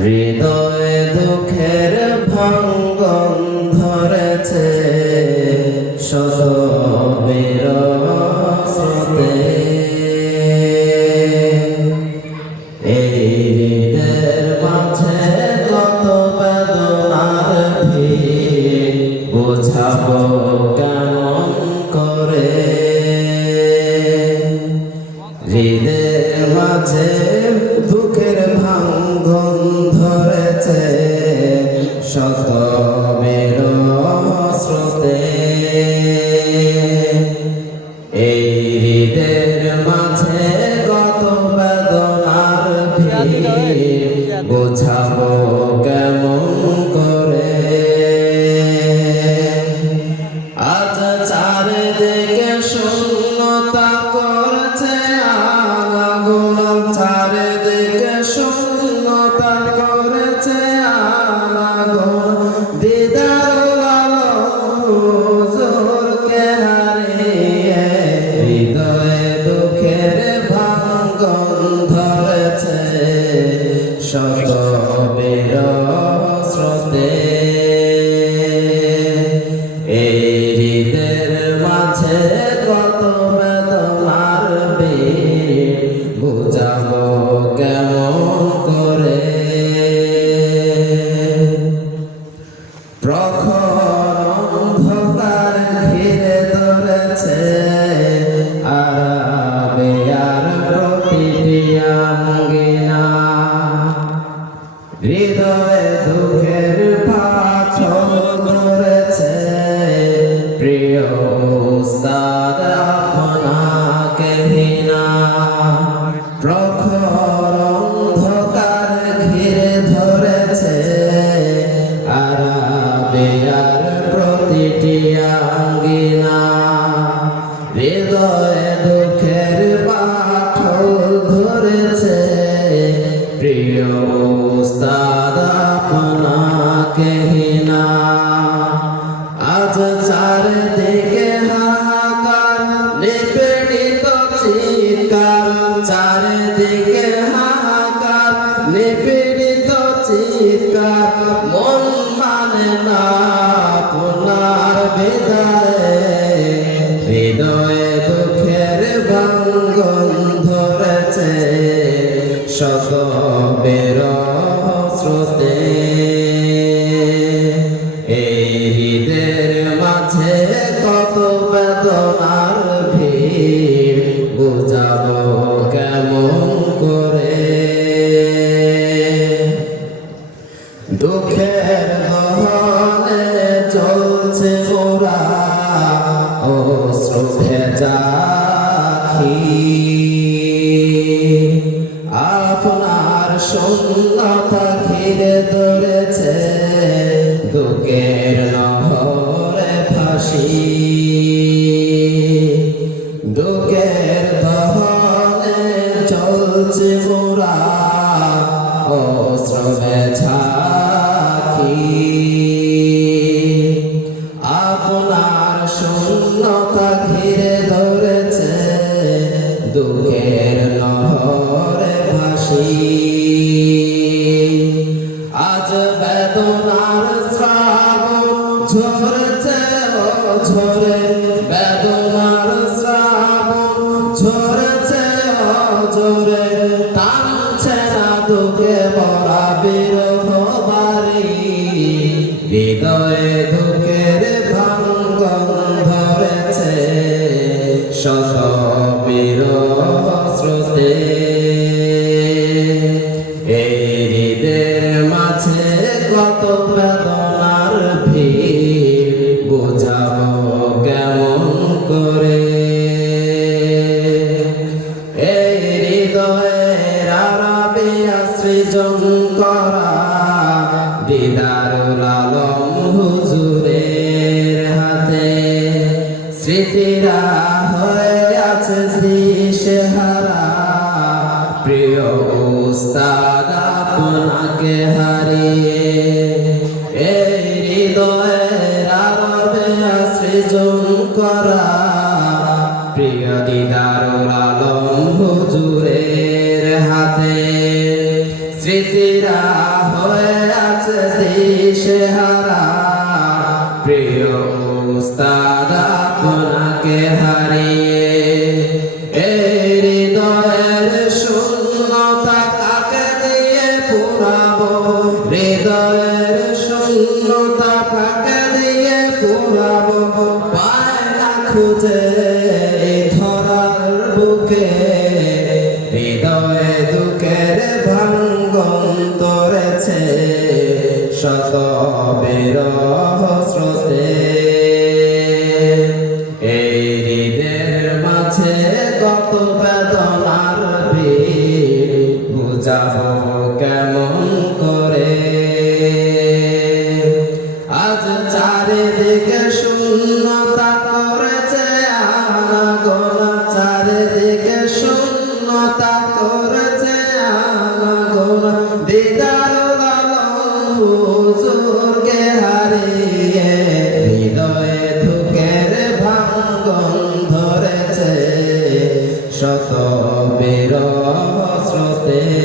হৃদয় দুঃখের ভাঙ্গন ধরেছে শত বিরসতে, এই হৃদয়ের মাঝে কত বেদনার ভিড় বোঝাবো কেমন করে। হৃদয়ের মাঝে দুঃখের ভাঙ্গন ধরেছে শত স্রোতে, এই হৃদয়ের মাঝে কত বেদনার ভিড় বোঝাবো কেমন করে। আজ চারিদিকে শূন্যতা করছে আগুন, চারিদিকে শূন্যতা করেছে আগুন, দিদার আলো হুজুরকে হারিয়ে হৃদয়ে দুঃখের ভাঙ্গন ধরেছে শত বিরস্রোতে, এই হৃদয়ের মাঝে কত বেদনার ভিড় বুঝাবো কেমন করে। প্রখর অন্ধকার ঘিরে ধরেছে আরাবিয়ার প্রতিটি আঙ্গিনা, হৃদয়ে দুঃখের পাথর ধরেছে প্রিয় উস্তাদ আপনাকে ঘৃণা। প্রখর অন্ধকার ঘিরে ধরেছে আরাবিয়ার প্রতিটি আঙ্গিনা, হৃদয়ে দুঃখের পাথর ধরেছে প্রিয় উস্তাদ আপনাকে ঘৃণা। আজ চারিদিকে হাহাকার নিপীড়িত চিৎকার, চারিদিকে হাহাকার নিপীড়িত চিৎকার, মন মানে না আপনার বিদায়ে, হৃদয়ে দুঃখের ভাঙ্গন ধরেছে শত বিরস্রোতে, এই হৃদয়ের মাঝে কত বেদনার ভিড় বুঝাবো কেমন করে। দুঃখের দহনে চলছে ওরা অশ্রু ভেজা আখি, আপনার শূন্যতা ঘিরে ধরেছে দুঃখের নহরে ফাঁসি, দুঃখের দহনে চলছে মোরা অশ্রু ভেজা আখি, আপনার শূন্যতা ঘিরে ধরেছে দুঃখের নহরে ভাসি। আজ বেদনার শ্রাবণ ঝরেছে ও ঝরে, বেদনার শ্রাবণ ঝরেছে ও ঝরে, টানছে না দুঃখে ভরা বিরহ বাড়ি, হৃদয়ে দুঃখের ভাঙ্গন ধরেছে শত বিরস্রোতে, এই হৃদয়ের মাঝে কত বেদনার ভিড় বুঝাবো কেমন করে। এই হৃদয়ের আরাবিয়া সৃজন করা দিদারুল আলম হুজুরের হাতে, স্মৃতিরা হয়ে আছে দিশেহারা প্রিয় উস্তাদ আপনাকে হারিয়ে, এই হৃদয়ের আরবে সৃজন করা প্রিয় দিদারুল আলম হুজুরের হাতে স্মৃতিরা হয়ে আছে দিশেহারা প্রিয় উস্তাদ আপনাকে হারিয়ে এই হৃদয়ের শূন্যতা কাকে দিয়ে পুরাবো হৃদয়ের শূন্যতা কাকে দিয়ে পুরাবো পায় না খুঁজে এই ধরার বুকে হৃদয়ে দুঃখের ভাঙ্গন ধরেছে শত বিরহ স্রোতে এই হৃদের মাঝে কত বেদনার ভিড় বুঝাবো কেমন করে আজ চারিদিকে শূন্যতা করেছে আনাগোনা চারিদিকে শূন্যতা করেছে আনাগোনা দিদারুল আলম হুজুরকে হারিয়ে হৃদয়ে দুঃখের ভাঙ্গন ধরেছে শত বিরহ স্রোতে